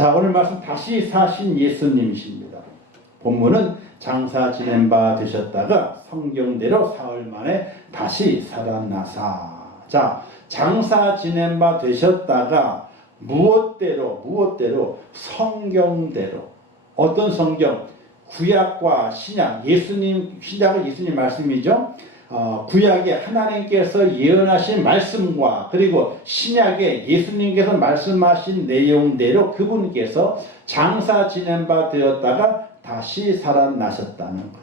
자, 오늘 말씀 다시 사신 예수님이십니다. 본문은 장사 지낸 바 되셨다가 성경대로 사흘 만에 다시 살아나사. 자, 장사 지낸 바 되셨다가 무엇대로 성경대로. 어떤 성경? 구약과 신약, 신약은 예수님 말씀이죠. 구약에 하나님께서 예언하신 말씀과 그리고 신약에 예수님께서 말씀하신 내용대로 그분께서 장사 지낸 바 되었다가 다시 살아나셨다는 거예요.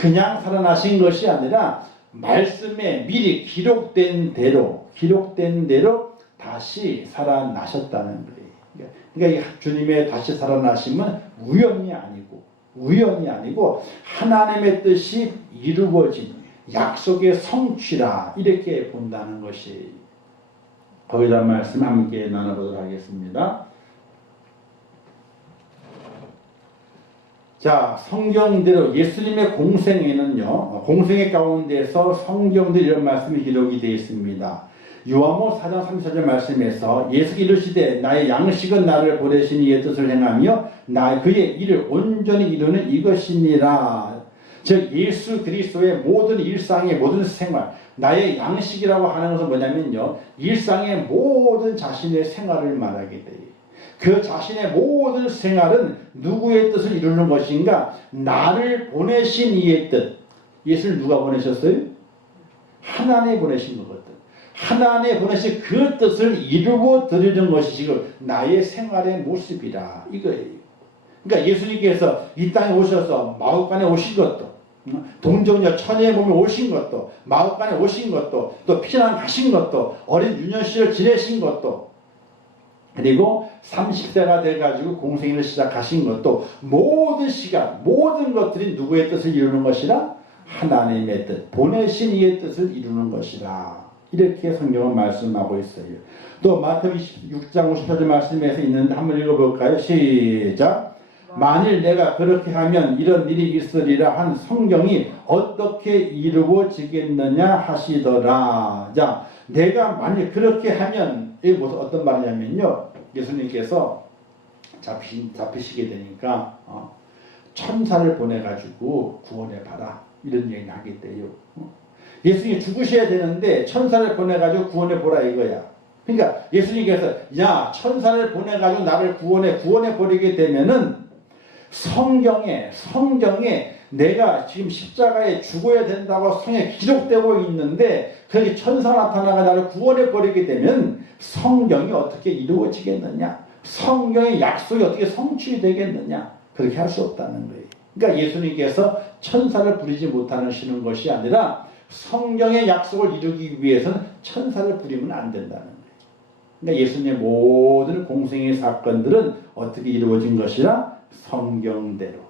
그냥 살아나신 것이 아니라 말씀에 미리 기록된 대로 다시 살아나셨다는 거예요. 그러니까 주님의 다시 살아나심은 우연이 아니고 하나님의 뜻이 이루어진 약속의 성취라 이렇게 본다는 것이. 거기다 말씀 함께 나눠보도록 하겠습니다. 자, 성경대로 예수님의 공생에는요, 공생의 가운데서 성경대로 이런 말씀이 기록이 되어 있습니다. 요한복음 4장 34절 말씀에서 예수께서 이르시되 나의 양식은 나를 보내신 이의 뜻을 행하며 그의 일을 온전히 이루는 이것이니라. 즉 예수 그리스도의 모든 일상의 모든 생활, 나의 양식이라고 하는 것은 뭐냐면요, 일상의 모든 자신의 생활을 말하게 돼요. 그 자신의 모든 생활은 누구의 뜻을 이루는 것인가? 나를 보내신 이의 뜻. 예수를 누가 보내셨어요? 하나님이 보내신 거거든. 하나님이 보내신 그 뜻을 이루어 드리는 것이 지금 나의 생활의 모습이라 이거예요. 그러니까 예수님께서 이 땅에 오셔서 마구간에 오신 것도, 동정녀 처녀의 몸에 오신 것도, 마구간에 오신 것도, 또 피난 가신 것도, 어린 유년시를 지내신 것도, 그리고 30세가 돼가지고 공생애를 시작하신 것도, 모든 시간, 모든 것들이 누구의 뜻을 이루는 것이라? 하나님의 뜻, 보내신 이의 뜻을 이루는 것이라. 이렇게 성경은 말씀하고 있어요. 또 마태복음 6장 50절 말씀에서 있는데 한번 읽어볼까요? 시작. 만일 내가 그렇게 하면 이런 일이 있으리라 한 성경이 어떻게 이루어지겠느냐 하시더라. 자, 내가 만일 그렇게 하면 이게 무슨 어떤 말이냐면요, 예수님께서 잡히시게 되니까 천사를 보내가지고 구원해봐라 이런 얘기를 하게 돼요. 예수님이 죽으셔야 되는데 천사를 보내가지고 구원해보라 이거야. 그러니까 예수님께서 야, 천사를 보내가지고 나를 구원해 버리게 되면은 성경에 내가 지금 십자가에 죽어야 된다고 성경에 기록되고 있는데 그렇게 천사가 나타나가 나를 구원해 버리게 되면 성경이 어떻게 이루어지겠느냐? 성경의 약속이 어떻게 성취되겠느냐? 그렇게 할 수 없다는 거예요. 그러니까 예수님께서 천사를 부리지 못하시는 것이 아니라 성경의 약속을 이루기 위해서는 천사를 부리면 안 된다는 거예요. 그러니까 예수님의 모든 공생의 사건들은 어떻게 이루어진 것이라? 성경대로.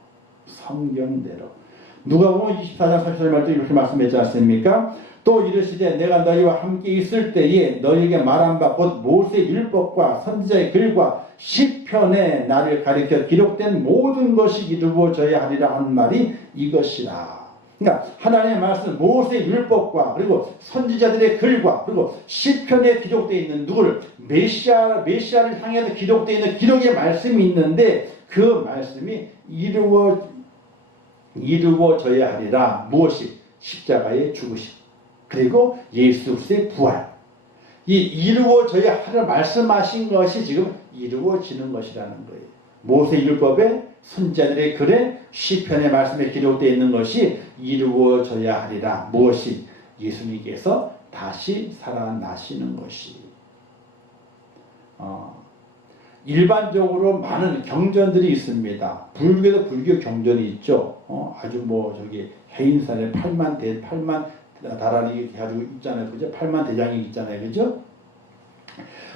누가복음 24장 30절 말씀 이렇게 말씀했지 않습니까? 또 이르시되 내가 너희와 함께 있을 때에 너희에게 말한 바 곧 모세의 율법과 선지자의 글과 시편에 나를 가리켜 기록된 모든 것이 이루어져야 하리라 한 말이 이것이라. 그러니까 하나님의 말씀, 모세의 율법과 그리고 선지자들의 글과 그리고 시편에 기록되어 있는 누구를 메시아를 향해서 기록되어 있는 기록의 말씀이 있는데 그 말씀이 이루어져야 하리라. 무엇이? 십자가의 죽으심 그리고 예수 그리스도의 부활. 이 이루어져야 하리라 말씀하신 것이 지금 이루어지는 것이라는 거예요. 모세 율법에 선지자들의 글에 시편의 말씀에 기록되어 있는 것이 이루어져야 하리라. 무엇이? 예수님께서 다시 살아나시는 것이. 일반적으로 많은 경전들이 있습니다. 불교도 불교 경전이 있죠. 아주 해인산에 8만 다란이 가지고 있잖아요. 그죠? 8만 대장이 있잖아요. 그죠?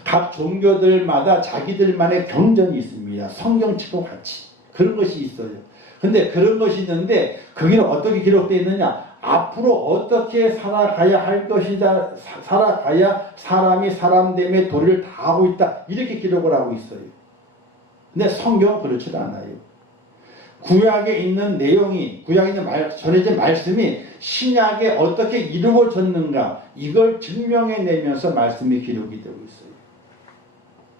각 종교들마다 자기들만의 경전이 있습니다. 성경책과 같이. 그런 것이 있어요. 근데 그런 것이 있는데 거기는 어떻게 기록되어 있느냐? 앞으로 어떻게 살아가야 할 것이다. 살아가야 사람이 사람됨의 도리를 다하고 있다. 이렇게 기록을 하고 있어요. 근데 성경은 그렇지 않아요. 구약에 있는 내용이, 구약에 있는 전해진 말씀이 신약에 어떻게 이루어졌는가, 이걸 증명해내면서 말씀이 기록이 되고 있어요.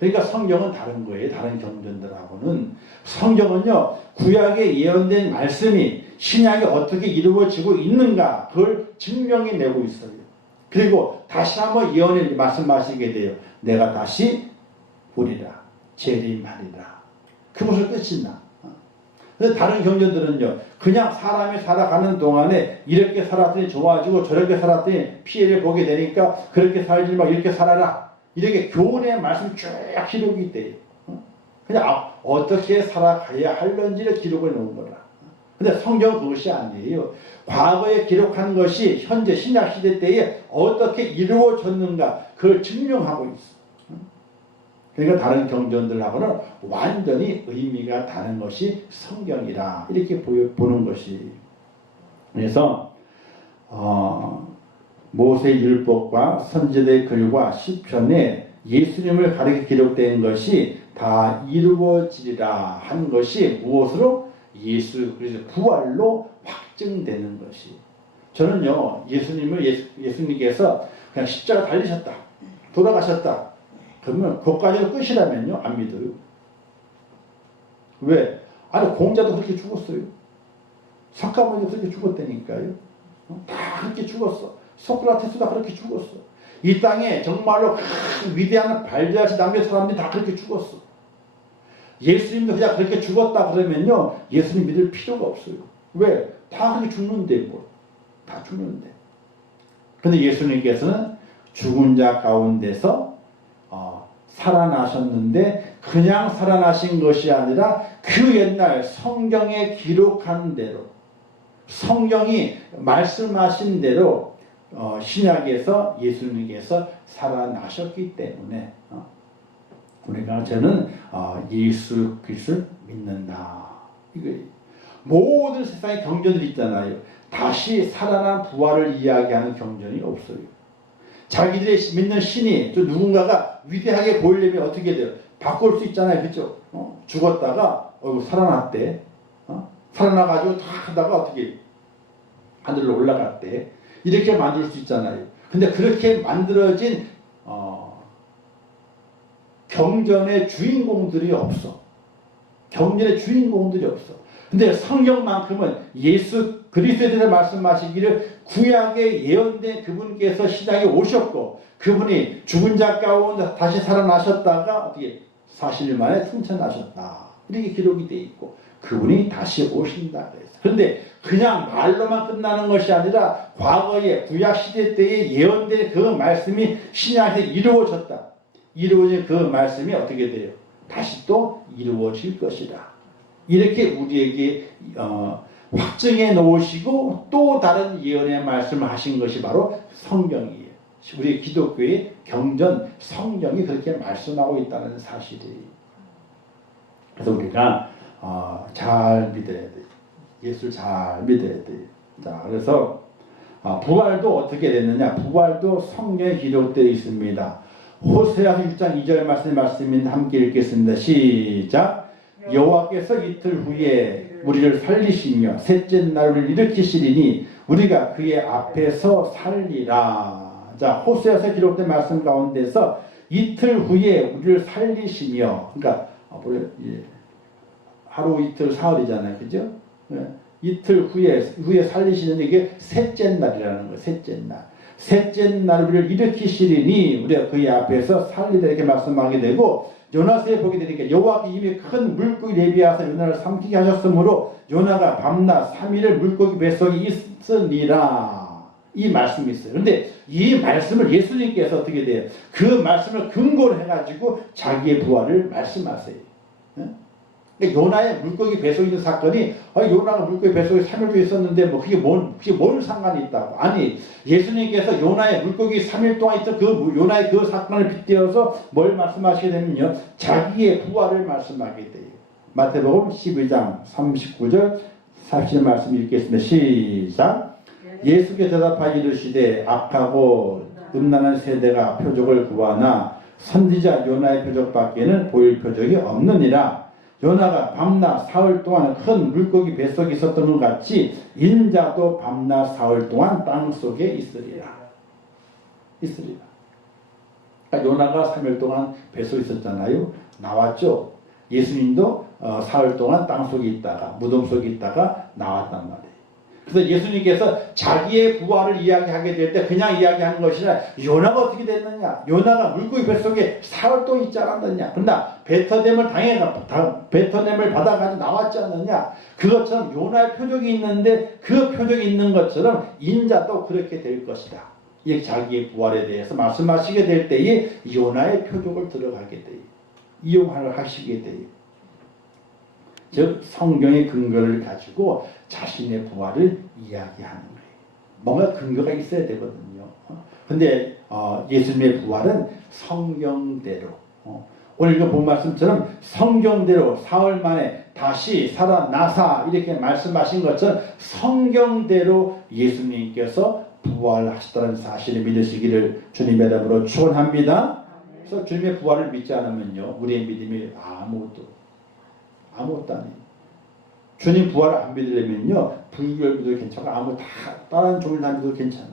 그러니까 성경은 다른 거예요. 다른 경전들하고는. 성경은요, 구약에 예언된 말씀이 신약에 어떻게 이루어지고 있는가, 그걸 증명해내고 있어요. 그리고 다시 한번 예언에 말씀하시게 돼요. 내가 다시 보리라, 재림하리라. 그것을 끝이 나. 근데 다른 경전들은요, 그냥 사람이 살아가는 동안에 이렇게 살았더니 좋아지고 저렇게 살았더니 피해를 보게 되니까 그렇게 살지 말고 이렇게 살아라. 이렇게 교훈의 말씀 쭉 기록이 돼요. 그냥 어떻게 살아가야 할런지를 기록해 놓은 거라. 근데 성경은 그것이 아니에요. 과거에 기록한 것이 현재 신약시대 때에 어떻게 이루어졌는가, 그걸 증명하고 있어. 그러니까 다른 경전들하고는 완전히 의미가 다른 것이 성경이라, 이렇게 보는 것이. 그래서 모세의 율법과 선지자의 글과 시편에 예수님을 가리켜 기록된 것이 다 이루어지리라 한 것이 무엇으로? 예수 그리스도 부활로 확증되는 것이. 저는요, 예수님께서 그냥 십자가 달리셨다, 돌아가셨다, 그러면 그것까지는 끝이라면요, 안 믿어요. 왜? 아니, 공자도 그렇게 죽었어요. 석가모니도 그렇게 죽었다니까요. 다 그렇게 죽었어. 소크라테스도 그렇게 죽었어. 이 땅에 정말로 위대한 발자취 남긴 사람들이 다 그렇게 죽었어. 예수님도 그냥 그렇게 죽었다 그러면요, 예수님 믿을 필요가 없어요. 왜? 다 그렇게 죽는데 뭐. 다 죽는데. 근데 예수님께서는 죽은 자 가운데서 살아나셨는데, 그냥 살아나신 것이 아니라 그 옛날 성경에 기록한 대로, 성경이 말씀하신 대로 신약에서 예수님께서 살아나셨기 때문에 그러니까 저는 예수 그리스도를 믿는다. 이거 모든 세상의 경전들이 있잖아요. 다시 살아난 부활을 이야기하는 경전이 없어요. 자기들의 믿는 신이 또 누군가가 위대하게 보이려면 어떻게 돼요? 바꿀 수 있잖아요. 그렇죠? 죽었다가 살아났대. 살아나가지고 다 하다가 어떻게 하늘로 올라갔대. 이렇게 만들 수 있잖아요. 근데 그렇게 만들어진 경전의 주인공들이 없어. 경전의 주인공들이 없어. 근데 성경만큼은 예수 그리스도에 대해서 말씀하시기를 구약에 예언된 그분께서 신약에 오셨고, 그분이 죽은 자 가운데 다시 살아나셨다가 어떻게 40일 만에 승천하셨다, 이렇게 기록이 되어 있고, 그분이 다시 오신다 그랬어요. 그런데 그냥 말로만 끝나는 것이 아니라 과거에 구약시대 때에 예언된 그 말씀이 신약에서 이루어졌다. 이루어진 그 말씀이 어떻게 돼요? 다시 또 이루어질 것이다. 이렇게 우리에게 확증해 놓으시고 또 다른 예언의 말씀을 하신 것이 바로 성경이에요. 우리 기독교의 경전, 성경이 그렇게 말씀하고 있다는 사실이에요. 그래서 우리가 잘 믿어야 돼요. 예수를 잘 믿어야 돼요. 자, 그래서 부활도 어떻게 됐느냐? 부활도 성경에 기록되어 있습니다. 호세아서 6장 2절 말씀인데 함께 읽겠습니다. 시작. 여호와께서 이틀 후에 우리를 살리시며 셋째 날을 일으키시리니 우리가 그의 앞에서 살리라. 자, 호세아서 기록된 말씀 가운데서 이틀 후에 우리를 살리시며, 그러니까 하루 이틀 사흘이잖아요. 그죠? 이틀 후에 살리시는데 이게 셋째 날이라는 거예요. 셋째 날. 셋째 날 우리를 일으키시리니 우리가 그의 앞에서 살리라, 이렇게 말씀하게 되고, 요나서에 보게 되니까 여호와께 이미 큰 물고기 내비하사 요나를 삼키게 하셨으므로 요나가 밤낮 3일을 물고기 뱃속에 있으니라, 이 말씀이 있어요. 그런데 이 말씀을 예수님께서 어떻게 돼요? 그 말씀을 근거로 해가지고 자기의 부활을 말씀하세요. 요나의 물고기 뱃속에 있는 사건이 요나가 물고기 뱃속에 3일도 있었는데 뭐 그게 뭔 상관이 있다고. 아니, 예수님께서 요나의 물고기 3일 동안 있던 그 요나의 그 사건을 빗대어서 뭘 말씀하시게 되면요, 자기의 부활을 말씀하게 돼요. 마태복음 12장 39절 40절 말씀 읽겠습니다. 시작. 예수께서 대답하여 이르시되 악하고 음란한 세대가 표적을 구하나 선지자 요나의 표적밖에는 보일 표적이 없느니라. 요나가 밤낮 사흘 동안 큰 물고기 뱃속에 있었던 것 같이 인자도 밤낮 사흘 동안 땅속에 있으리라. 그러니까 요나가 3일 동안 뱃속에 있었잖아요. 나왔죠. 예수님도 사흘 동안 땅속에 있다가 무덤 속에 있다가 나왔단 말이에요. 그래서 예수님께서 자기의 부활을 이야기하게 될 때 그냥 이야기하는 것이 아니라 요나가 어떻게 됐느냐, 요나가 물고기 뱃속에 사흘 동안 있지 않았느냐, 그러나 베터넴을 베터넴을 받아가지고 나왔지 않느냐, 그것처럼 요나의 표적이 있는데 그 표적이 있는 것처럼 인자도 그렇게 될 것이다. 이 자기의 부활에 대해서 말씀하시게 될 때에 요나의 표적을 들어가게 돼요. 이용을 하시게 돼요. 즉 성경의 근거를 가지고 자신의 부활을 이야기하는 거예요. 뭔가 근거가 있어야 되거든요. 근데 예수님의 부활은 성경대로, 오늘 이거 본 말씀처럼 성경대로 사흘 만에 다시 살아나사 이렇게 말씀하신 것처럼 성경대로 예수님께서 부활하셨다는 사실을 믿으시기를 주님의 이름으로 축원합니다. 그래서 주님의 부활을 믿지 않으면요, 우리의 믿음이 아무것도 아니에요. 주님 부활을 안 믿으려면요, 불교를 믿어도 괜찮고 다른 종을 다 믿어도 괜찮아.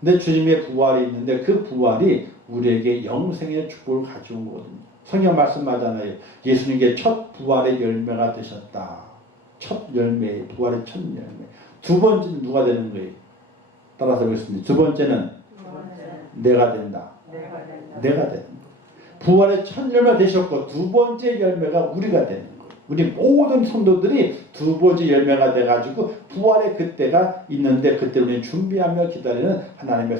근데 주님의 부활이 있는데 그 부활이 우리에게 영생의 축복을 가져온 거거든요. 성경 말씀하잖아요. 예수님께 첫 부활의 열매가 되셨다. 첫 열매, 부활의 첫 열매. 두 번째는 누가 되는 거예요? 따라서 보겠습니다. 두 번째는 내가 된다. 내가 되는 거. 부활의 첫 열매가 되셨고 두 번째 열매가 우리가 되는 거예요. 우리 모든 성도들이 두 번째 열매가 돼가지고 부활의 그때가 있는데 그때 우리는 준비하며 기다리는 하나님의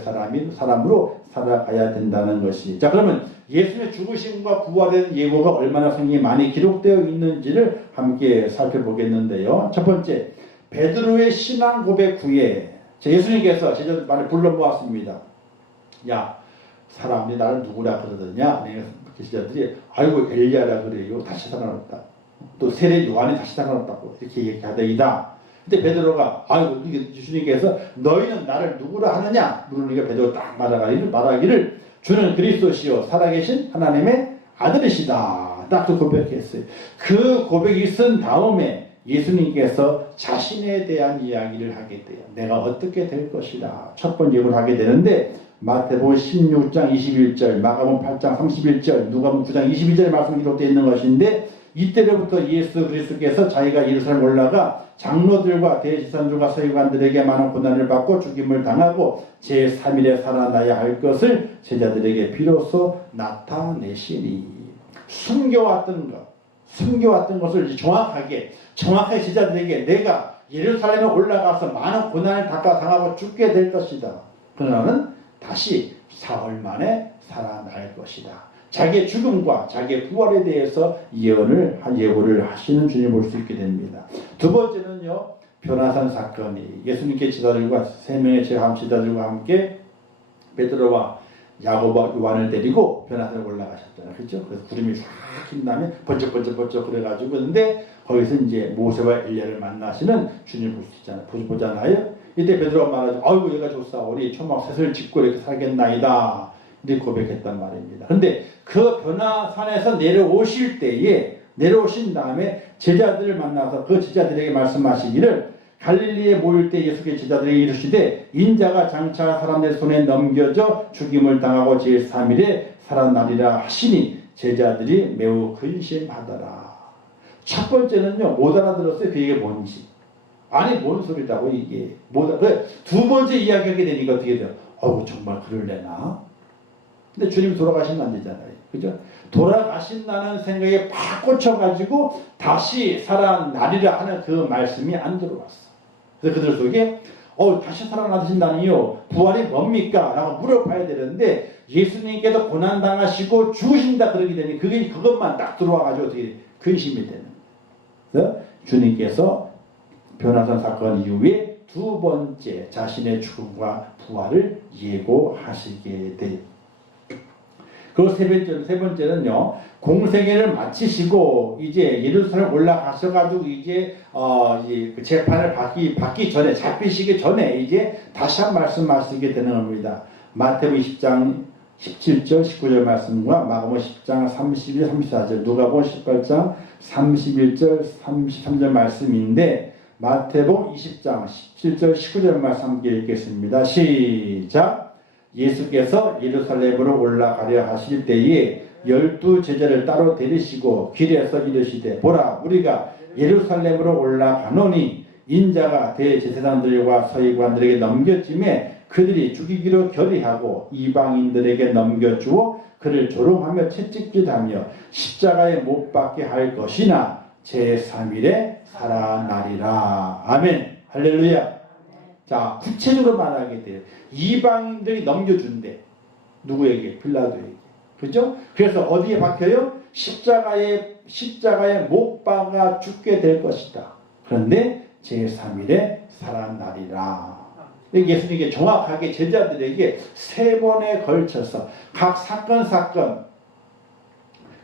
사람으로 살아가야 된다는 것이. 자, 그러면 예수님의 죽으심과 부활에 대한 예고가 얼마나 성경에 많이 기록되어 있는지를 함께 살펴보겠는데요. 첫 번째, 베드로의 신앙 고백 후에 예수님께서 제자들 많이 불러 모았습니다. 야, 사람들이 나를 누구라 그러더냐? 제자들이 아이고 엘리야라 그래요. 다시 살아났다. 또 세례 요한이 다시 살아났다고 이렇게 얘기하더이다. 근데 베드로가 아이고 예수님께서 너희는 나를 누구라 하느냐 물으니까 베드로가 딱 말하기를 주는 그리스도시요 살아계신 하나님의 아들이시다. 딱 그 고백했어요. 그 고백이 있은 다음에 예수님께서 자신에 대한 이야기를 하게 돼요. 내가 어떻게 될 것이다. 첫 번째 예고를 하게 되는데 마태복음 16장 21절, 마가복음 8장 31절, 누가복음 9장 22절의 말씀이 기록되어 있는 것인데 이때로부터 예수 그리스도께서 자기가 예루살렘 올라가 장로들과 대지사들과 서기관들에게 많은 고난을 받고 죽임을 당하고 제3일에 살아나야 할 것을 제자들에게 비로소 나타내시니 숨겨왔던 것을 정확하게 제자들에게 내가 예루살렘에 올라가서 많은 고난을 당하고 죽게 될 것이다. 그러나는 다시 사흘 만에 살아날 것이다. 자기의 죽음과 자기의 부활에 대해서 예고를 하시는 주님을 볼 수 있게 됩니다. 두 번째는요, 변화산 사건이 예수님께 제자들과 세 명의 제자들과 함께 베드로와 야고보와 요한을 데리고 변화산에 올라가셨잖아요. 그렇죠? 그래서 구름이 쫙 낀 다음에 번쩍번쩍 그래가지고 근데 거기서 이제 모세와 엘리야를 만나시는 주님을 볼 수 있잖아요. 보잖아요. 이때 베드로가 말하죠. 아이고 얘가 좋사오니 초막 셋을 짓고 이렇게 살겠나이다. 이렇게 고백했단 말입니다. 근데 그 변화산에서 내려오신 다음에 제자들을 만나서 그 제자들에게 말씀하시기를 갈릴리에 모일 때 예수께서 제자들에게 이르시되 인자가 장차 사람들 손에 넘겨져 죽임을 당하고 제3일에 살아나리라 하시니 제자들이 매우 근심하더라. 첫 번째는요, 못 알아들었어요. 그게 뭔지. 아니 뭔 소리라고 이게. 두 번째 이야기하게 되니까 어떻게 돼요? 정말 그럴래나? 근데 주님이 돌아가시면 안 되잖아요. 그죠? 돌아가신다는 생각에 팍 꽂혀가지고 다시 살아나리라 하는 그 말씀이 안 들어왔어. 그래서 그들 속에 다시 살아나신다니요. 부활이 뭡니까? 라고 물어봐야 되는데 예수님께서 고난당하시고 죽으신다 그러게 되니 그것만 딱 들어와가지고 어떻게 근심이 되는 거예요. 그래서 주님께서 변화산 사건 이후에 두 번째 자신의 죽음과 부활을 예고하시게 돼요. 그리고 세 번째는요, 공생애를 마치시고 이제 예루살렘 올라가셔가지고 이제 재판을 받기 전에 잡히시기 전에 이제 다시 한 말씀하시게 되는 겁니다. 마태복음 20장 17절 19절 말씀과 마가복음 10장 32절 34절, 누가복음 18장 31절 33절 말씀인데 마태복음 20장 17절 19절 말씀 함께 읽겠습니다. 시작. 예수께서 예루살렘으로 올라가려 하실 때에 12 제자를 따로 데리시고 길에서 이르시되 보라 우리가 예루살렘으로 올라가노니 인자가 대제사장들과 서기관들에게 넘겨짐에 그들이 죽이기로 결의하고 이방인들에게 넘겨주어 그를 조롱하며 채찍질하며 십자가에 못 박게 할 것이나 제3일에 살아나리라. 아멘. 할렐루야. 자, 구체적으로 말하게 돼요. 이방인들이 넘겨준대. 누구에게? 빌라도에게. 그죠? 그래서 어디에 박혀요? 십자가에 못 박아 죽게 될 것이다. 그런데 제3일에 살아나리라. 예수님께 정확하게 제자들에게 3번에 걸쳐서 각 사건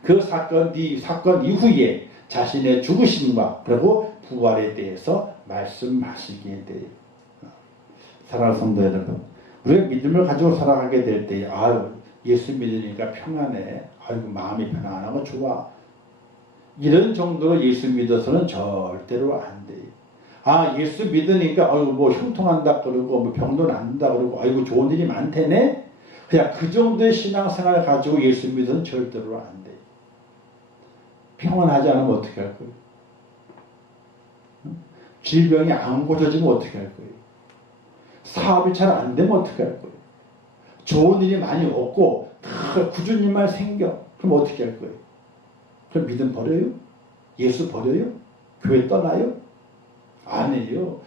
그 사건 이후에 자신의 죽으심과 그리고 부활에 대해서 말씀하시게 돼요. 사랑하는 성도 여러분, 우리가 믿음을 가지고 살아가게 될 때 아유 예수 믿으니까 평안해. 아이고 마음이 편안하고 좋아. 이런 정도로 예수 믿어서는 절대로 안 돼요. 아 예수 믿으니까 아이고 뭐 형통한다 그러고 뭐 병도 낫는다 그러고 아이고 좋은 일이 많대네. 그냥 그 정도의 신앙생활을 가지고 예수 믿어서는 절대로 안 돼요. 평안하지 않으면 어떻게 할 거예요? 질병이 안 고쳐지면 어떻게 할 거예요? 사업이 잘 안 되면 어떻게 할 거예요? 좋은 일이 많이 없고 다 굳은 일만 생겨. 그럼 어떻게 할 거예요? 그럼 믿음 버려요? 예수 버려요? 교회 떠나요? 아니에요.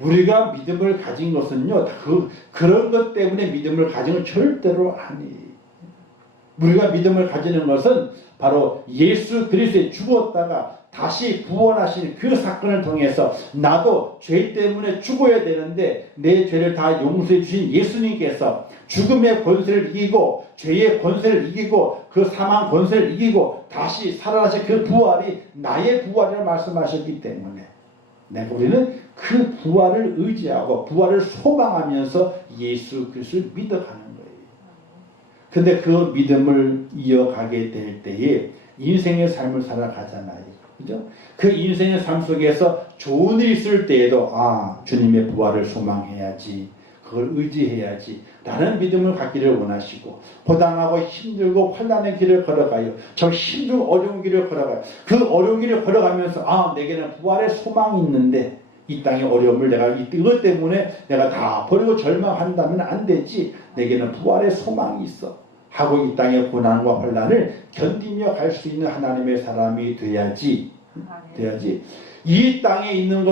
우리가 믿음을 가진 것은요, 그런 것 때문에 믿음을 가진 건 절대로 아니에요. 우리가 믿음을 가지는 것은 바로 예수 그리스도에 죽었다가 다시 구원하신 그 사건을 통해서 나도 죄 때문에 죽어야 되는데 내 죄를 다 용서해 주신 예수님께서 죽음의 권세를 이기고 죄의 권세를 이기고 그 사망 권세를 이기고 다시 살아나신 그 부활이 나의 부활이라고 말씀하셨기 때문에 우리는 그 부활을 의지하고 부활을 소망하면서 예수 그리스도를 믿어가는 거예요. 근데 그 믿음을 이어가게 될 때에 인생의 삶을 살아가잖아요. 그죠? 그 인생의 삶 속에서 좋은 일이 있을 때에도 아 주님의 부활을 소망해야지. 그걸 의지해야지. 라는 믿음을 갖기를 원하시고 고단하고 힘들고 환난의 길을 걸어가요. 저 힘들고 어려운 길을 걸어가요. 그 어려운 길을 걸어가면서 아 내게는 부활의 소망이 있는데 이 땅의 어려움을 내가 이것 때문에 내가 다 버리고 절망한다면 안 되지. 내게는 부활의 소망이 있어. 하고 이 땅의 고난과 환난을 견디며 갈 수 있는 하나님의 사람이 돼야지. 이 땅에 있는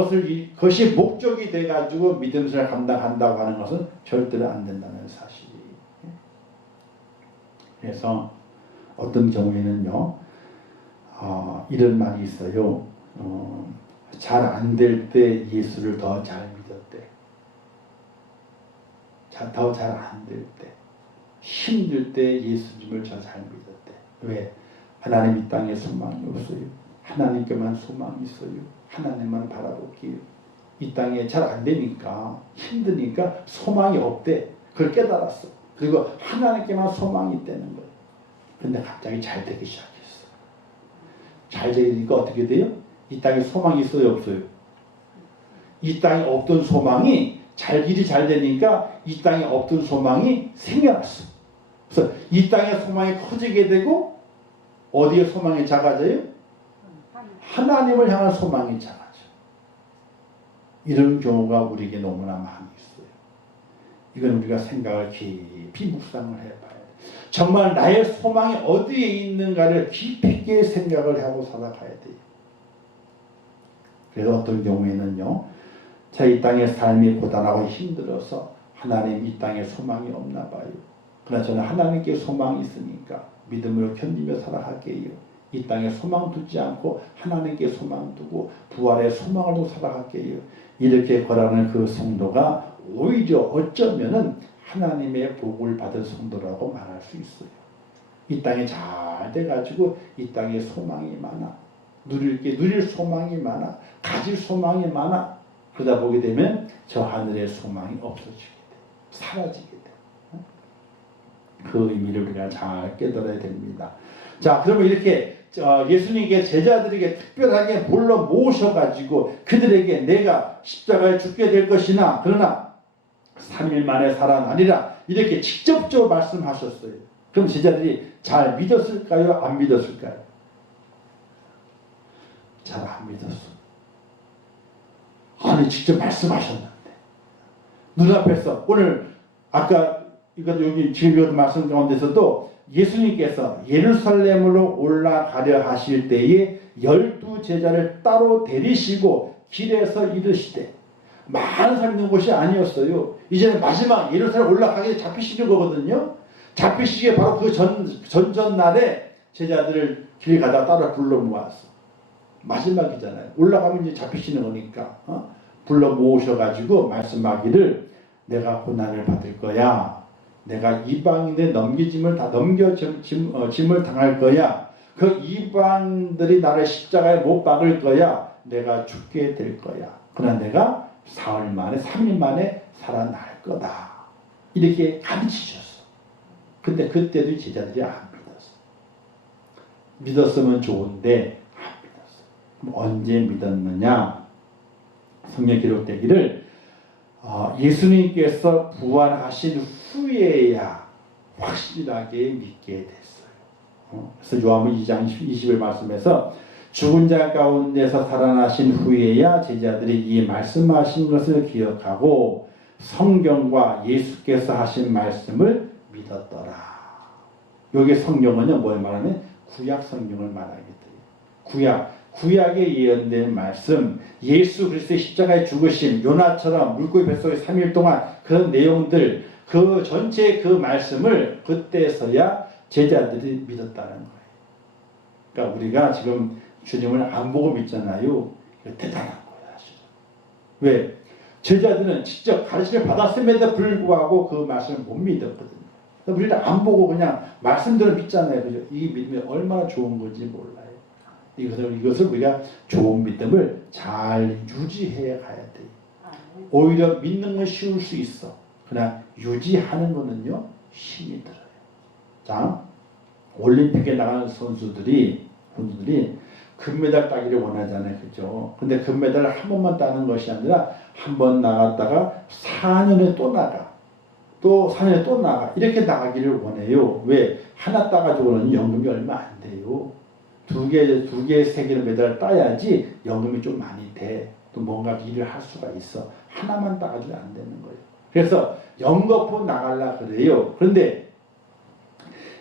그것이 목적이 돼가지고 믿음을 감당한다고 하는 것은 절대로 안 된다는 사실이에요. 그래서 어떤 경우에는요, 이런 말이 있어요. 잘 안 될 때 예수를 더 잘 믿었대. 더 잘 안 될 때. 힘들 때 예수님을 더 잘 믿었대. 왜? 하나님 이 땅에 소망이 없어요. 하나님께만 소망이 있어요. 하나님만 바라볼게요. 이 땅에 잘 안 되니까 힘드니까 소망이 없대. 그걸 깨달았어. 그리고 하나님께만 소망이 있다는 거예요. 근데 갑자기 잘 되기 시작했어. 잘 되니까 어떻게 돼요? 이 땅에 소망이 있어요? 없어요? 이 땅에 없던 소망이 일이 잘 되니까 이 땅에 없던 소망이 생겨났어. 그래서 이 땅의 소망이 커지게 되고 어디에 소망이 작아져요? 하나님을 향한 소망이 작아져. 이런 경우가 우리에게 너무나 많이 있어요. 이건 우리가 생각을 깊이 묵상을 해봐야 돼요. 정말 나의 소망이 어디에 있는가를 깊이 있게 생각을 하고 살아가야 돼요. 그래서 어떤 경우에는요, 이 땅의 삶이 고단하고 힘들어서 하나님 이 땅에 소망이 없나 봐요. 그러나 저는 하나님께 소망이 있으니까 믿음으로 견디며 살아갈게요. 이 땅에 소망 두지 않고 하나님께 소망 두고 부활의 소망을 두고 살아갈게요. 이렇게 걸어가는 그 성도가 오히려 어쩌면은 하나님의 복을 받은 성도라고 말할 수 있어요. 이 땅에 잘 돼가지고 이 땅에 소망이 많아. 누릴 소망이 많아. 가질 소망이 많아. 그러다 보게 되면 저 하늘의 소망이 없어지게 돼. 사라지게 돼. 그 의미를 우리가 잘 깨달아야 됩니다. 자, 그러면 이렇게 예수님께 제자들에게 특별하게 불러 모셔가지고 그들에게 내가 십자가에 죽게 될 것이나 그러나 3일 만에 살아나리라. 이렇게 직접적으로 말씀하셨어요. 그럼 제자들이 잘 믿었을까요? 안 믿었을까요? 잘 안 믿었어. 아니 직접 말씀하셨는데 눈앞에서 오늘 아까 이것 여기 지금 이것 말씀 가운데서도 예수님께서 예루살렘으로 올라가려 하실 때에 12 제자를 따로 데리시고 길에서 이르시되 많은 사람이 있는 곳이 아니었어요. 이제는 마지막 예루살렘 올라가게 잡히시는 거거든요. 잡히시기에 바로 그 전날에 제자들을 길 가다 따라 불러 모았어. 마지막이잖아요. 올라가면 이제 잡히시는 거니까 불러 모으셔가지고 말씀하기를 내가 고난을 받을 거야. 내가 이방인의 넘겨짐을 다 짐을 당할 거야. 그 이방들이 나를 십자가에 못 박을 거야. 내가 죽게 될 거야. 그러나 내가 3일 만에 살아날 거다. 이렇게 가르치셨어. 근데 그때도 제자들이 안 믿었어. 믿었으면 좋은데 안 믿었어. 그럼 언제 믿었느냐? 성경에 기록되기를 예수님께서 부활하신 후에야 확실하게 믿게 됐어요. 그래서 요한복음 2장 20절 말씀에서 죽은 자 가운데서 살아나신 후에야 제자들이 이 말씀하신 것을 기억하고 성경과 예수께서 하신 말씀을 믿었더라. 여기 성경은요, 뭘 말하면 구약 성경을 말하겠다. 구약에 예언된 말씀, 예수 그리스도의 십자가에 죽으심, 요나처럼 물고기 뱃속에 3일 동안 그런 내용들, 그 전체 그 말씀을 그때서야 제자들이 믿었다는 거예요. 그러니까 우리가 지금 주님을 안 보고 믿잖아요. 대단한 거예요, 사실. 왜? 제자들은 직접 가르침을 받았음에도 불구하고 그 말씀을 못 믿었거든요. 우리는 안 보고 그냥 말씀대로 믿잖아요. 그죠? 이 믿음이 얼마나 좋은 건지 몰라요. 이것을 우리가 좋은 믿음을 잘 유지해 가야 돼요. 오히려 믿는 건 쉬울 수 있어. 그러나 유지하는 거는요, 힘이 들어요. 자, 올림픽에 나가는 선수들이 금메달 따기를 원하잖아요. 그죠? 근데 금메달을 한 번만 따는 것이 아니라 한 번 나갔다가 4년에 또 나가. 또 4년에 또 나가. 이렇게 나가기를 원해요. 왜? 하나 따가지고는 연금이 얼마 안 돼요. 두 개, 세 개의 메달을 따야지 연금이 좀 많이 돼. 또 뭔가 일을 할 수가 있어. 하나만 따가지고 안 되는 거예요. 그래서 연거푸 나가려 그래요. 그런데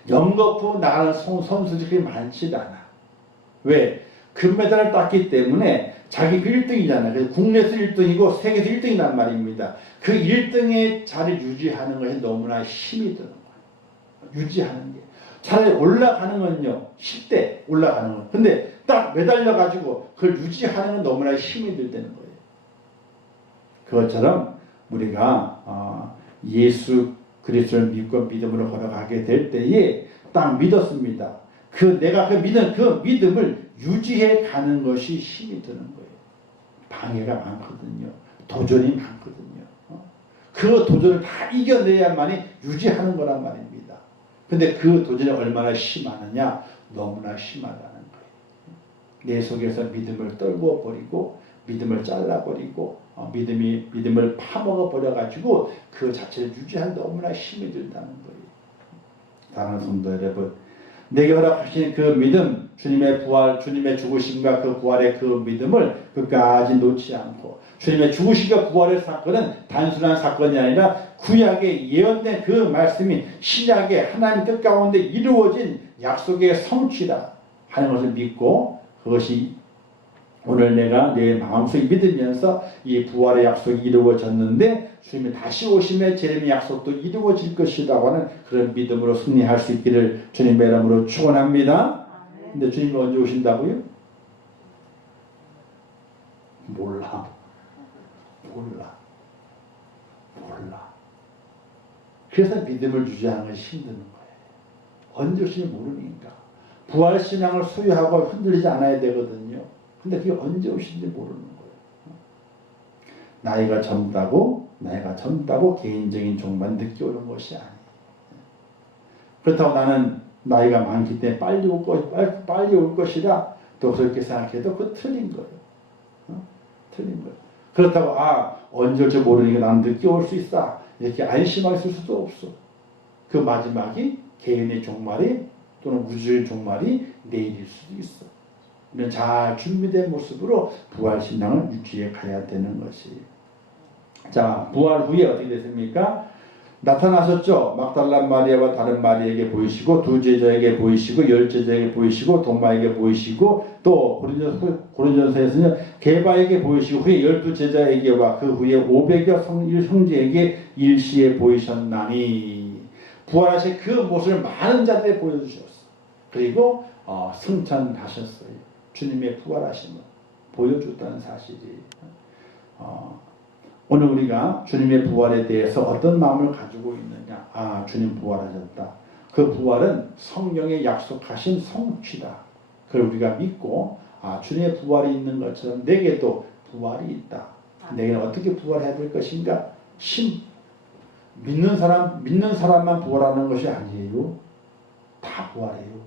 연거푸 나가는 선수들이 많지 않아. 왜? 금메달을 땄기 때문에 자기 그 1등이잖아요. 그래서 국내에서 1등이고 세계에서 1등이란 말입니다. 그 1등의 자리를 유지하는 것이 너무나 힘이 드는 거예요. 유지하는 게. 차라리 올라가는 건요, 10대 올라가는 건. 근데 딱 매달려가지고 그걸 유지하는 건 너무나 힘이 들다는 거예요. 그것처럼 우리가 예수 그리스도를 믿고 믿음으로 걸어가게 될 때에 딱 믿었습니다. 내가 그 믿음을 유지해 가는 것이 힘이 드는 거예요. 방해가 많거든요. 도전이 많거든요. 그 도전을 다 이겨내야만이 유지하는 거란 말입니다. 근데 그 도전이 얼마나 심하느냐? 너무나 심하다는 거예요. 내 속에서 믿음을 떨궈 버리고 믿음을 잘라 버리고 믿음을 파먹어 버려 가지고 그 자체를 유지하는 너무나 힘이 들다는 거예요. 사랑하는 성도 여러분, 내게 허락하신 그 믿음, 주님의 부활, 주님의 죽으심과 그 부활의 그 믿음을 끝까지 놓지 않고, 주님의 죽으심과 부활의 사건은 단순한 사건이 아니라 구약에 예언된 그 말씀이 신약의 하나님 뜻 가운데 이루어진 약속의 성취다 하는 것을 믿고, 그것이 오늘 내가 내 마음속에 믿으면서 이 부활의 약속이 이루어졌는데 주님이 다시 오심에 재림의 약속도 이루어질 것이라고 하는 그런 믿음으로 승리할 수 있기를 주님의 이름으로 축원합니다. 근데 주님이 언제 오신다고요? 몰라. 그래서 믿음을 유지하는 것이 힘든 거예요. 언제 오실지 모르니까. 부활신앙을 소유하고 흔들리지 않아야 되거든요. 근데 그게 언제 오실지 모르는 거예요. 나이가 젊다고 개인적인 종만 늦게 오는 것이 아니에요. 그렇다고 나는 나이가 많기 때문에 빨리 올 것이라 또 그렇게 생각해도 그거 틀린 거예요. 틀린 거예요. 그렇다고 언제 올지 모르니까 나는 늦게 올 수 있어. 이렇게 안심하게 쓸 수도 없어. 그 마지막이 개인의 종말이 또는 우주의 종말이 내일일 수도 있어. 우리는 잘 준비된 모습으로 부활신앙을 유지해 가야 되는 것이. 자, 부활 후에 어떻게 됐습니까? 나타나셨죠. 막달라 마리아와 다른 마리아에게 보이시고 두 제자에게 보이시고 열 제자에게 보이시고 도마에게 보이시고 또 고린도전서에서는 게바에게 보이시고 후에 12제자에게와 그 후에 500여 형제에게 일시에 보이셨나니 부활하신 그 모습을 많은 자들에 보여주셨어. 그리고 승천하셨어요. 주님의 부활하심을 보여줬다는 사실이. 오늘 우리가 주님의 부활에 대해서 어떤 마음을 가지고 있느냐. 아, 주님 부활하셨다. 그 부활은 성경에 약속하신 성취다. 그걸 우리가 믿고 아, 주님의 부활이 있는 것처럼 내게도 부활이 있다. 내게는 어떻게 부활해야 될 것인가? 믿는 사람만 부활하는 것이 아니에요. 다 부활해요.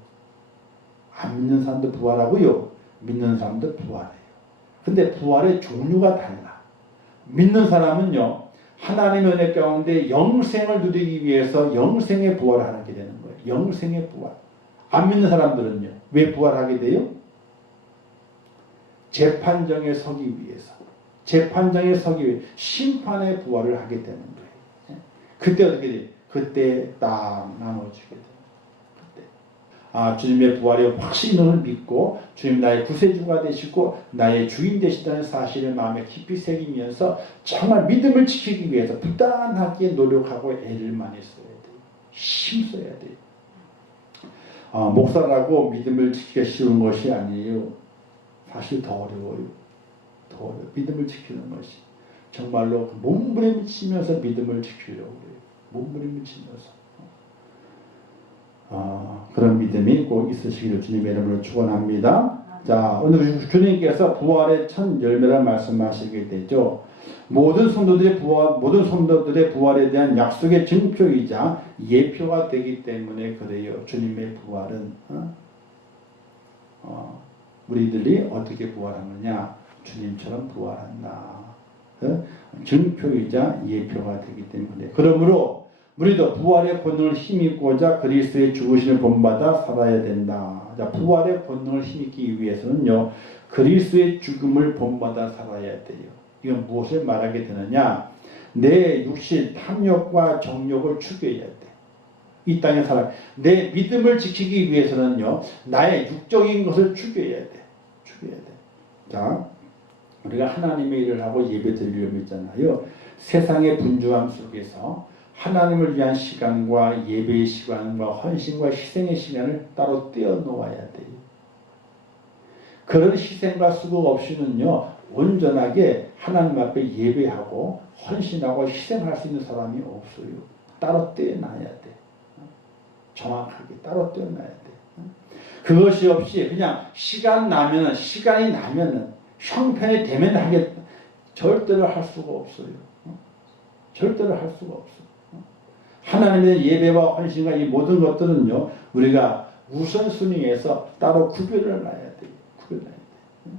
안 믿는 사람도 부활하고요. 믿는 사람도 부활해요. 근데 부활의 종류가 달라. 믿는 사람은요, 하나님의 은혜 가운데 영생을 누리기 위해서 영생의 부활을 하게 되는 거예요. 영생의 부활. 안 믿는 사람들은요, 왜 부활하게 돼요? 재판정에 서기 위해서. 재판정에 서기 위해 심판의 부활을 하게 되는 거예요. 그때 어떻게 돼요? 그때 딱 나눠주게 돼요. 아, 주님의 부활에 확실히 너를 믿고 주님 나의 구세주가 되시고 나의 주인 되시다는 사실을 마음에 깊이 새기면서 정말 믿음을 지키기 위해서 부단하게 노력하고 애를 많이 써야 돼요. 힘써야 돼요. 목사라고 믿음을 지키기가 쉬운 것이 아니에요. 사실 더 어려워요. 더 어려워요. 믿음을 지키는 것이. 정말로 몸부림을 치면서 믿음을 지키려고 해요. 몸부림을 치면서. 그런 믿음이 꼭 있으시기를 주님의 이름으로 축원합니다. 자, 오늘 주님께서 부활의 첫 열매를 말씀하시게 되죠. 모든 성도들의 부활에 대한 약속의 증표이자 예표가 되기 때문에 그래요. 주님의 부활은 우리들이 어떻게 부활하느냐? 주님처럼 부활한다. 증표이자 예표가 되기 때문에. 그러므로 우리도 부활의 본능을 힘입고자 그리스도의 죽으심을 본받아 살아야 된다. 자, 부활의 본능을 힘입기 위해서는요, 그리스도의 죽음을 본받아 살아야 돼요. 이건 무엇을 말하게 되느냐? 내 육신 탐욕과 정욕을 죽여야 돼. 이 땅에 살아. 내 믿음을 지키기 위해서는요, 나의 육적인 것을 죽여야 돼. 죽여야 돼. 자, 우리가 하나님의 일을 하고 예배 드리려고 했잖아요. 세상의 분주함 속에서 하나님을 위한 시간과 예배의 시간과 헌신과 희생의 시간을 따로 떼어놓아야 돼요. 그런 희생과 수고 없이는요, 온전하게 하나님 앞에 예배하고 헌신하고 희생할 수 있는 사람이 없어요. 따로 떼어놔야 돼. 정확하게 따로 떼어놔야 돼. 그것이 없이 그냥 시간이 나면은 형편이 되면 하겠다. 절대로 할 수가 없어요. 절대로 할 수가 없어요. 하나님의 예배와 헌신과 이 모든 것들은요, 우리가 우선순위에서 따로 구별을 놔야 돼요. 구별을 놔야 돼요.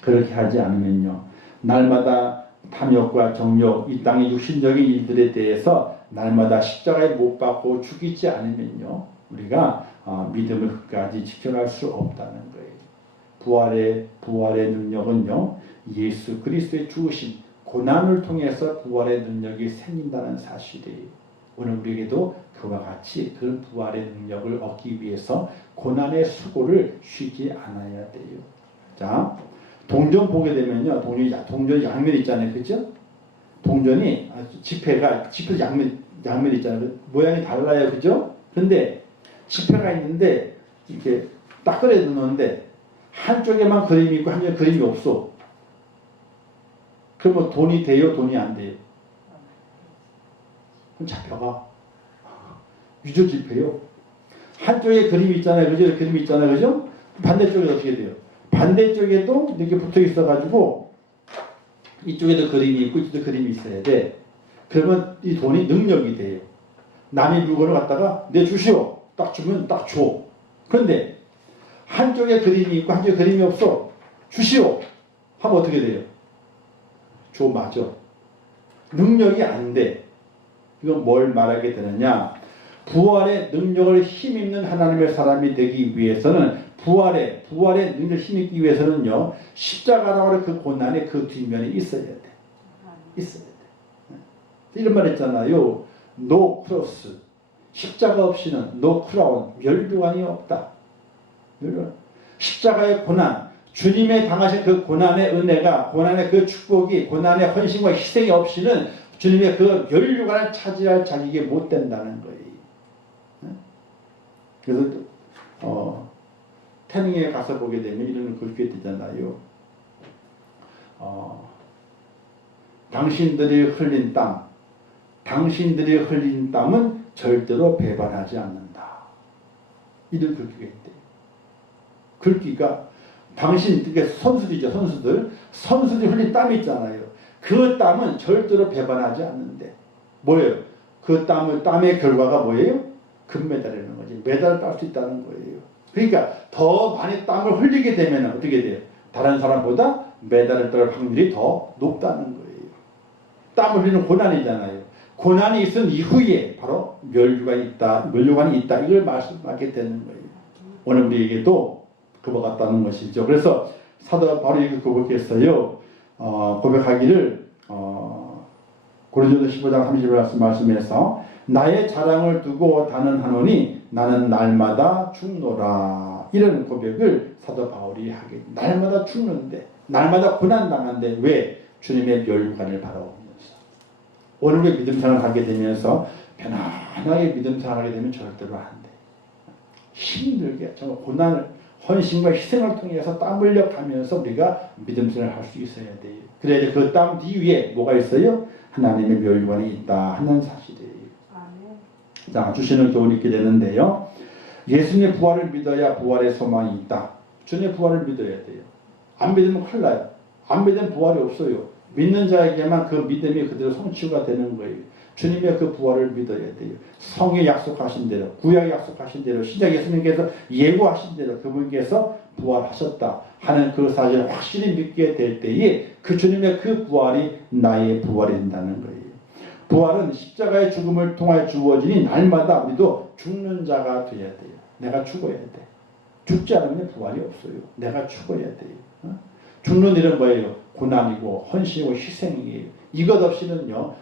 그렇게 하지 않으면요, 날마다 탐욕과 정욕, 이 땅의 육신적인 일들에 대해서 날마다 십자가에 못 박고 죽이지 않으면요, 우리가 믿음을 끝까지 지켜갈 수 없다는 거예요. 부활의 능력은요, 예수 그리스도의 죽으심, 고난을 통해서 부활의 능력이 생긴다는 사실이에요. 오늘 우리에게도 그와 같이 그 부활의 능력을 얻기 위해서 고난의 수고를 쉬지 않아야 돼요. 자, 동전 보게 되면요, 동전 양면 있잖아요, 그죠? 동전이 지폐 양면 있잖아요. 모양이 달라요, 그죠? 근데 지폐가 있는데 이렇게 딱 그려 놓는데 한쪽에만 그림이 있고 한쪽에 그림이 없어. 그러면 돈이 돼요? 돈이 안 돼요? 그럼 잡혀가. 유조지폐요. 한쪽에 그림이 있잖아요. 그죠? 그림이 있잖아요. 그죠? 반대쪽에 어떻게 돼요? 반대쪽에도 이렇게 붙어 있어가지고 이쪽에도 그림이 있고 이쪽에도 그림이 있어야 돼. 그러면 이 돈이 능력이 돼요. 남의 물건을 갖다가 내 주시오. 딱 주면 딱 줘. 그런데 한쪽에 그림이 있고 한쪽에 그림이 없어. 주시오. 하면 어떻게 돼요? 줘 맞아. 능력이 안 돼. 이건 뭘 말하게 되느냐? 부활의 능력을 힘입는 하나님의 사람이 되기 위해서는 부활의 능력을 힘입기 위해서는요, 십자가라고 하는 그 고난의 그 뒷면이 있어야 돼. 있어야 돼. 이런 말 했잖아요. 노 크로스. 십자가 없이는 노 크라운. 멸류관이 없다. 십자가의 고난, 주님의 당하신 그 고난의 은혜가, 고난의 그 축복이, 고난의 헌신과 희생이 없이는 주님의 그 멸류관을 차지할 자격이 못 된다는 거예요. 그래서 태닝에 가서 보게 되면 이런 글귀가 되잖아요. 당신들이 흘린 땀은 절대로 배반하지 않는다. 이런 글귀가 있대요. 글귀가 그게 선수들이죠. 선수들이 흘린 땀이 있잖아요. 그 땀은 절대로 배반하지 않는데 뭐예요? 그 땀의 결과가 뭐예요? 금메달이라는 거지. 메달을 딸 수 있다는 거예요. 그러니까 더 많이 땀을 흘리게 되면 어떻게 돼요? 다른 사람보다 메달을 딸 확률이 더 높다는 거예요. 땀을 흘리는 고난이잖아요. 고난이 있은 이후에 바로 멸류관이 있다. 이걸 말씀하게 되는 거예요. 오늘 우리에게도 그와 같다는 것이죠. 그래서 사도 바울이 고백했어요. 고백하기를 고린도서 15장 30절 말씀에서 나의 자랑을 두고 단언하노니 나는 날마다 죽노라. 이런 고백을 사도 바울이 하게. 날마다 죽는데, 날마다 고난당한데 왜? 주님의 멸류관을 바라보면서. 오늘 우리 믿음 생활을 하게 되면서 편안하게 믿음 생활을 하게 되면 절대로 안 돼. 힘들게 정말 고난을, 헌신과 희생을 통해서 땀 흘려가면서 우리가 믿음 생활을 할 수 있어야 돼요. 그래야 그 땀 뒤에 뭐가 있어요? 하나님의 멸류관이 있다 하는 사실이에요. 자, 주시는 교훈이 있게 되는데요. 예수님의 부활을 믿어야 부활의 소망이 있다. 주님의 부활을 믿어야 돼요. 안 믿으면 큰일 나요. 안 믿으면 부활이 없어요. 믿는 자에게만 그 믿음이 그대로 성취가 되는 거예요. 주님의 그 부활을 믿어야 돼요. 성에 약속하신 대로, 구약에 약속하신 대로, 신약 예수님께서 예고하신 대로 그분께서 부활하셨다 하는 그 사실을 확실히 믿게 될 때에 그 주님의 그 부활이 나의 부활이 된다는 거예요. 부활은 십자가의 죽음을 통하여 주어지니 날마다 우리도 죽는 자가 되어야 돼요. 내가 죽어야 돼. 죽지 않으면 부활이 없어요. 내가 죽어야 돼요. 죽는 일은 뭐예요? 고난이고 헌신이고 희생이에요. 이것 없이는요,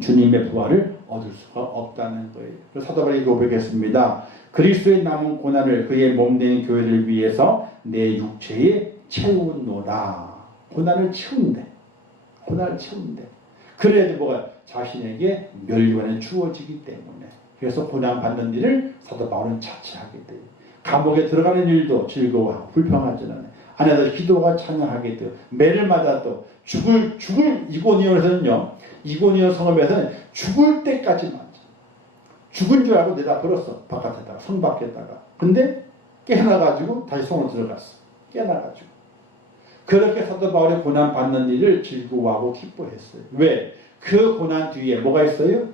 주님의 부활을 얻을 수가 없다는 거예요. 사도 바울이 고백했습니다. 그리스도의 남은 고난을 그의 몸된 교회를 위해서 내 육체에 채우노라. 고난을 채운대. 그래야지 뭐가 자신에게 멸류관이 주어지기 때문에. 그래서 고난받는 일을 사도 바울은 자체하게 돼요. 감옥에 들어가는 일도 즐거워하고 불평하지 않아요. 안에서 기도가 찬양하게 돼요. 매를 맞아도 죽을 이고니온에서는요. 이고니온 성읍에서는 죽을 때까지 맞아. 죽은 줄 알고 내다 버렸어. 바깥에다가, 성 밖에다가. 근데 깨어나가지고 다시 성으로 들어갔어. 깨어나가지고. 그렇게 사도 바울이 고난 받는 일을 즐거워하고 기뻐했어요. 왜? 그 고난 뒤에 뭐가 있어요?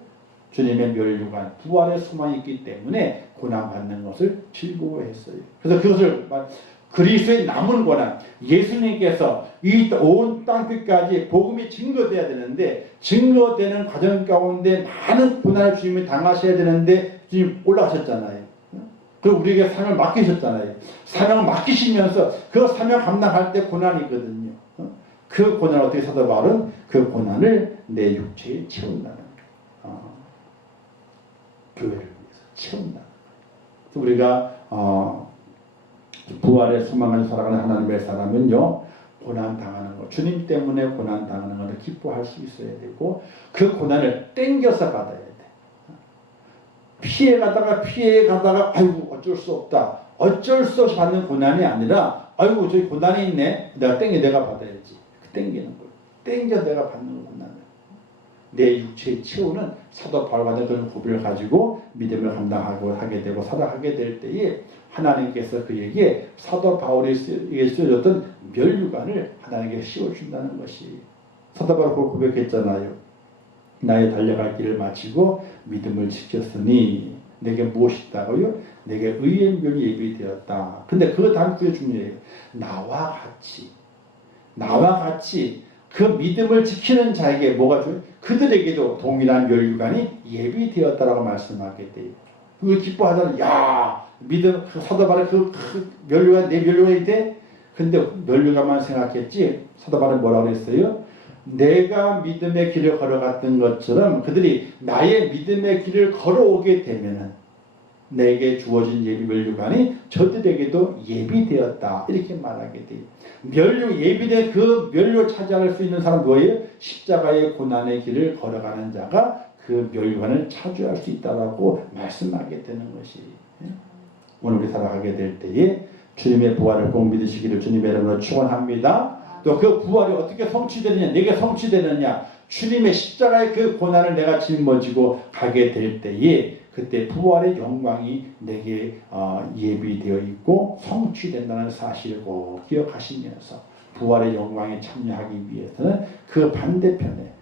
주님의 멸류관, 부활의 소망이 있기 때문에 고난 받는 것을 즐거워했어요. 그래서 그것을 그리스도의 남은 고난, 예수님께서 이 온 땅끝까지 복음이 증거돼야 되는데 증거되는 과정 가운데 많은 고난을 주님이 당하셔야 되는데 주님 올라가셨잖아요. 그리고 우리에게 사명을 맡기셨잖아요. 사명을 맡기시면서 그 사명 감당할 때 고난이거든요. 그 고난을 어떻게 사도 바울은 그 고난을 내 육체에 채운다는 거예요. 교회를 위해서 채운다는 거예요. 우리가 부활의 소망을 살아가는 하나님의 사람은요, 고난 당하는 것, 주님 때문에 고난 당하는 것을 기뻐할 수 있어야 되고 그 고난을 땡겨서 받아야 돼. 피해가다가 아이고 어쩔 수 없다. 어쩔 수 없이 받는 고난이 아니라 아이고 저기 고난이 있네. 내가 받아야지. 땡기는 거예요. 땡겨 내가 받는 고난을. 내 육체의 채우는 사도 바울과는 그런 고비를 가지고 믿음을 감당하고 하게 되고 살아가게 될 때에 하나님께서 그에게 사도 바울에게 씌워줬던 멸류관을 하나님께 씌워준다는 것이 사도 바울이 고백했잖아요. 나의 달려갈 길을 마치고 믿음을 지켰으니 내게 무엇이 있다고요? 내게 의의 면이 예비되었다. 근데 그 다음 구에 중요해요. 나와 같이 그 믿음을 지키는 자에게 뭐가 좋아요? 그들에게도 동일한 면류관이 예비되었다라고 말씀하게 돼요. 그걸 기뻐하잖아요. 야, 믿음, 사도 바울이 그 면류관, 내 면류관이 돼? 근데 면류관만 생각했지, 사도 바울은 뭐라고 그랬어요? 내가 믿음의 길을 걸어갔던 것처럼 그들이 나의 믿음의 길을 걸어오게 되면은 내게 주어진 예비 면류관이 저들에게도 예비되었다. 이렇게 말하게 돼요. 예비된 그 면류를 차지할 수 있는 사람 뭐예요? 십자가의 고난의 길을 걸어가는 자가 그 면류관을 차지할 수 있다라고 말씀하게 되는 것이에요. 오늘 우리 살아가게 될 때에 주님의 부활을 꼭 믿으시기를 주님의 이름으로 축원합니다. 또 그 부활이 어떻게 성취되느냐, 내게 성취되느냐, 주님의 십자가의 그 고난을 내가 짊어지고 가게 될 때에 그때 부활의 영광이 내게 예비되어 있고 성취된다는 사실을 꼭 기억하시면서 부활의 영광에 참여하기 위해서는 그 반대편에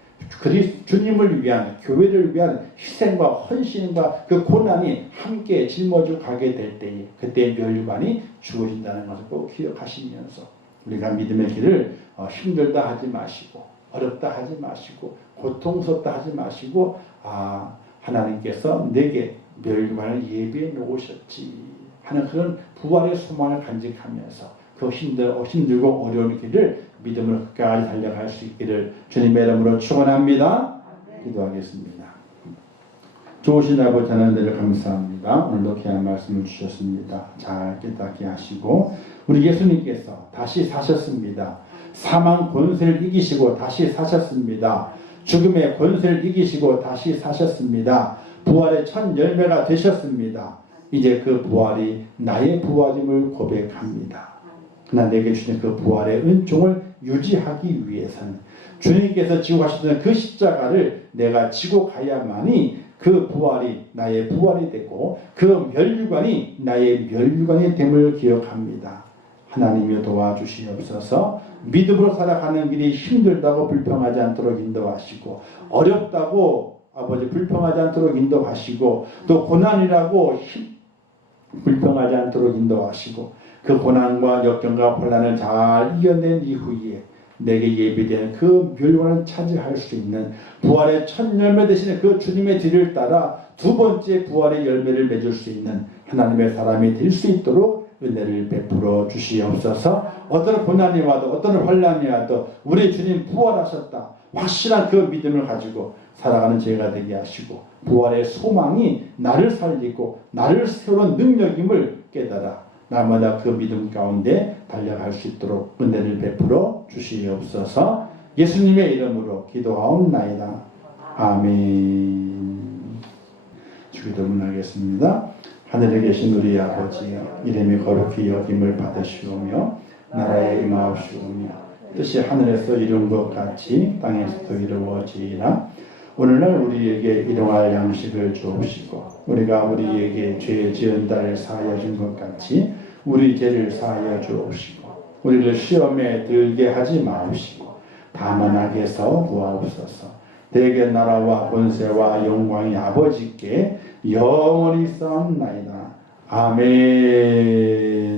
주님을 위한, 교회를 위한 희생과 헌신과 그 고난이 함께 짊어지고 가게 될 때에 그때 면류관이 주어진다는 것을 꼭 기억하시면서 우리가 믿음의 길을 힘들다 하지 마시고 어렵다 하지 마시고 고통스럽다 하지 마시고 하나님께서 내게 면류관을 예비해 놓으셨지 하는 그런 부활의 소망을 간직하면서 그 힘들고 어려운 길을 믿음으로 끝까지 달려갈 수 있기를 주님의 이름으로 축원합니다. 기도하겠습니다. 좋으신 아버지 하나님을 감사합니다. 오늘도 귀한 말씀을 주셨습니다. 잘 깨닫게 하시고 우리 예수님께서 다시 사셨습니다. 사망 권세를 이기시고 다시 사셨습니다. 죽음의 권세를 이기시고 다시 사셨습니다. 부활의 첫 열매가 되셨습니다. 이제 그 부활이 나의 부활임을 고백합니다. 그러나 내게 주신 그 부활의 은총을 유지하기 위해서는 주님께서 지고 가셨던 그 십자가를 내가 지고 가야만이 그 부활이 나의 부활이 되고 그 면류관이 나의 면류관이 됨을 기억합니다. 하나님이 도와주시옵소서. 믿음으로 살아가는 길이 힘들다고 불평하지 않도록 인도하시고 어렵다고 아버지 불평하지 않도록 인도하시고 또 고난이라고 불평하지 않도록 인도하시고 그 고난과 역경과 혼란을 잘 이겨낸 이후에 내게 예비된 그 면류관을 차지할 수 있는 부활의 첫 열매 되시는 그 주님의 뒤를 따라 두 번째 부활의 열매를 맺을 수 있는 하나님의 사람이 될 수 있도록 은혜를 베풀어 주시옵소서. 어떤 고난이 와도 어떤 혼란이 와도 우리 주님 부활하셨다 확실한 그 믿음을 가지고 살아가는 저희가 되게 하시고 부활의 소망이 나를 살리고 나를 세우는 능력임을 깨달아 날마다 그 믿음 가운데 달려갈 수 있도록 은혜를 베풀어 주시옵소서. 예수님의 이름으로 기도하옵나이다. 아멘. 주기도문 하겠습니다. 하늘에 계신 우리 아버지여, 이름이 거룩히 여김을 받으시오며 나라에 임하옵시오며 뜻이 하늘에서 이룬 것 같이 땅에서도 이루어지이라. 오늘날 우리에게 일용할 양식을 주옵시고 우리가 우리에게 죄 지은 자를 사하여 준 것 같이 우리 죄를 사하여 주옵시고 우리를 시험에 들게 하지 마옵시고 다만 악에서 구하옵소서. 대개 나라와 권세와 영광이 아버지께 영원히 쌓옵나이다. 아멘.